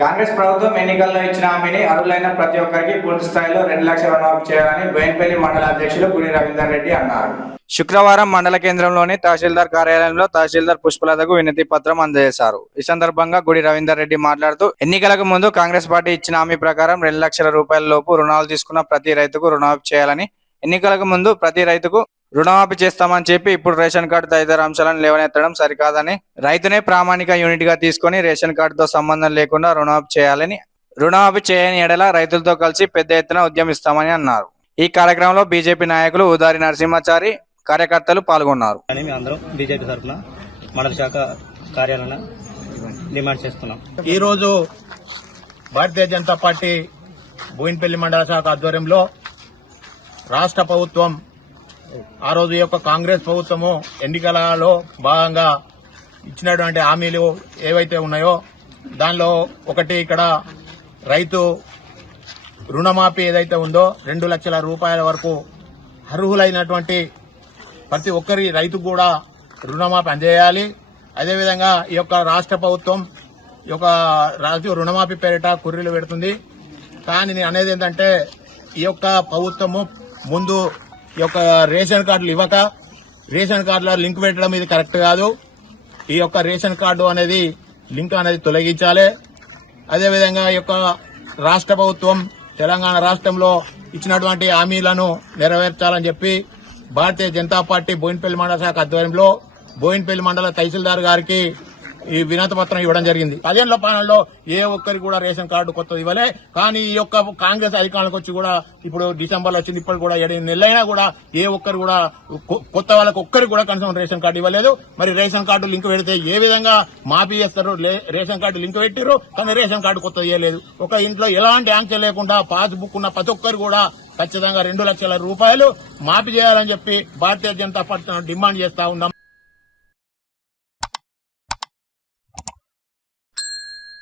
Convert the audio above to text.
కాంగ్రెస్ ప్రభుత్వం ఎన్నికల్లో ఇచ్చిన హామీని అర్హులైన ప్రతి ఒక్కరికి పూర్తి స్థాయిలో 2 లక్షల రుణమాఫీ చేయాలని బోయినపల్లి మండల అధ్యక్షులు గుడి రవీందర్ రెడ్డి అన్నారు. శుక్రవారం మండల కేంద్రంలోని తహసీల్దార్ కార్యాలయంలో తహసీల్దార్ పుష్పలతకు వినతి పత్రం అందజేశారు. ఈ సందర్భంగా గుడి రవీందర్ రెడ్డి మాట్లాడుతూ ఎన్నికలకు ముందు కాంగ్రెస్ పార్టీ ఇచ్చిన హామీ ప్రకారం 2 లక్షల రూపాయల లోపు రుణాలు తీసుకున్న ప్రతి రైతుకు రుణమాఫీ చేయాలని, ఎన్నికలకు ముందు ప్రతి రైతుకు రుణమాఫీ చేస్తామని చెప్పి ఇప్పుడు రేషన్ కార్డు తదితర అంశాలను లేవనెత్తడం సరికాదని, రైతునే ప్రామాణిక యూనిట్ గా తీసుకుని రేషన్ కార్డుతో సంబంధం లేకుండా రుణమాఫీ చేయాలని, రుణమాఫీ చేయని ఎడల రైతులతో కలిసి పెద్ద ఎత్తున ఉద్యమిస్తామని అన్నారు. ఈ కార్యక్రమంలో బీజేపీ నాయకులు ఉదారి నరసింహాచారి, కార్యకర్తలు పాల్గొన్నారు. బీజేపీ తరఫున మండల శాఖ కార్యాలయం డిమాండ్ చేస్తున్నాం. ఈ రోజు భారతీయ జనతా పార్టీ బోయినపల్లి మండల శాఖ ఆధ్వర్యంలో రాష్ట్ర ప్రభుత్వం ఆ రోజు యొక్క కాంగ్రెస్ ప్రభుత్వము ఎన్నికలలో భాగంగా ఇచ్చినటువంటి హామీలు ఏవైతే ఉన్నాయో దానిలో ఒకటి ఇక్కడ రైతు రుణమాఫీ ఏదైతే ఉందో 2 లక్షల రూపాయల వరకు అర్హులైనటువంటి ప్రతి ఒక్కరి రైతు కూడా రుణమాఫీ అందజేయాలి. అదేవిధంగా ఈ యొక్క రాష్ట్ర ప్రభుత్వం ఈ యొక్క రైతు రుణమాఫీ పేరిట కుర్రీలు పెడుతుంది. కానీ నేను అనేది ఏంటంటే ఈ యొక్క ప్రభుత్వము ముందు ఈ యొక్క రేషన్ కార్డులు ఇవ్వక రేషన్ కార్డులో లింక్ పెట్టడం ఇది కరెక్ట్ కాదు. ఈ యొక్క రేషన్ కార్డు అనేది లింక్ అనేది తొలగించాలి. అదేవిధంగా ఈ యొక్క రాష్ట్ర ప్రభుత్వం తెలంగాణ రాష్ట్రంలో ఇచ్చినటువంటి హామీలను నెరవేర్చాలని చెప్పి భారతీయ జనతా పార్టీ బోయినపల్లి మండల శాఖ ఆధ్వర్యంలో బోయినపల్లి మండల తహసీల్దార్ గారికి ఈ వినతి పత్రం ఇవ్వడం జరిగింది. 15 పాలనలో ఏ ఒక్కరికి కూడా రేషన్ కార్డు కొత్తది ఇవ్వలే. కానీ ఈ యొక్క కాంగ్రెస్ అధికారులకు వచ్చి కూడా ఇప్పుడు డిసెంబర్లో వచ్చింది, ఇప్పుడు కూడా 7 నెలలైనా కూడా ఏ ఒక్కరు కూడా కొత్త వాళ్ళకి ఒక్కరికి కూడా కనీసం రేషన్ కార్డు ఇవ్వలేదు. మరి రేషన్ కార్డు లింక్ పెడితే ఏ విధంగా మాఫీ చేస్తారు? రేషన్ కార్డు లింక్ పెట్టిరు కానీ రేషన్ కార్డు కొత్తది ఇవ్వలేదు. ఒక ఇంట్లో ఎలాంటి ఆంక్ష లేకుండా పాస్బుక్ ఉన్న ప్రతి ఒక్కరు కూడా ఖచ్చితంగా 2 లక్షల రూపాయలు మాఫీ చేయాలని చెప్పి భారతీయ జనతా పార్టీ డిమాండ్ చేస్తా ఉన్నాం.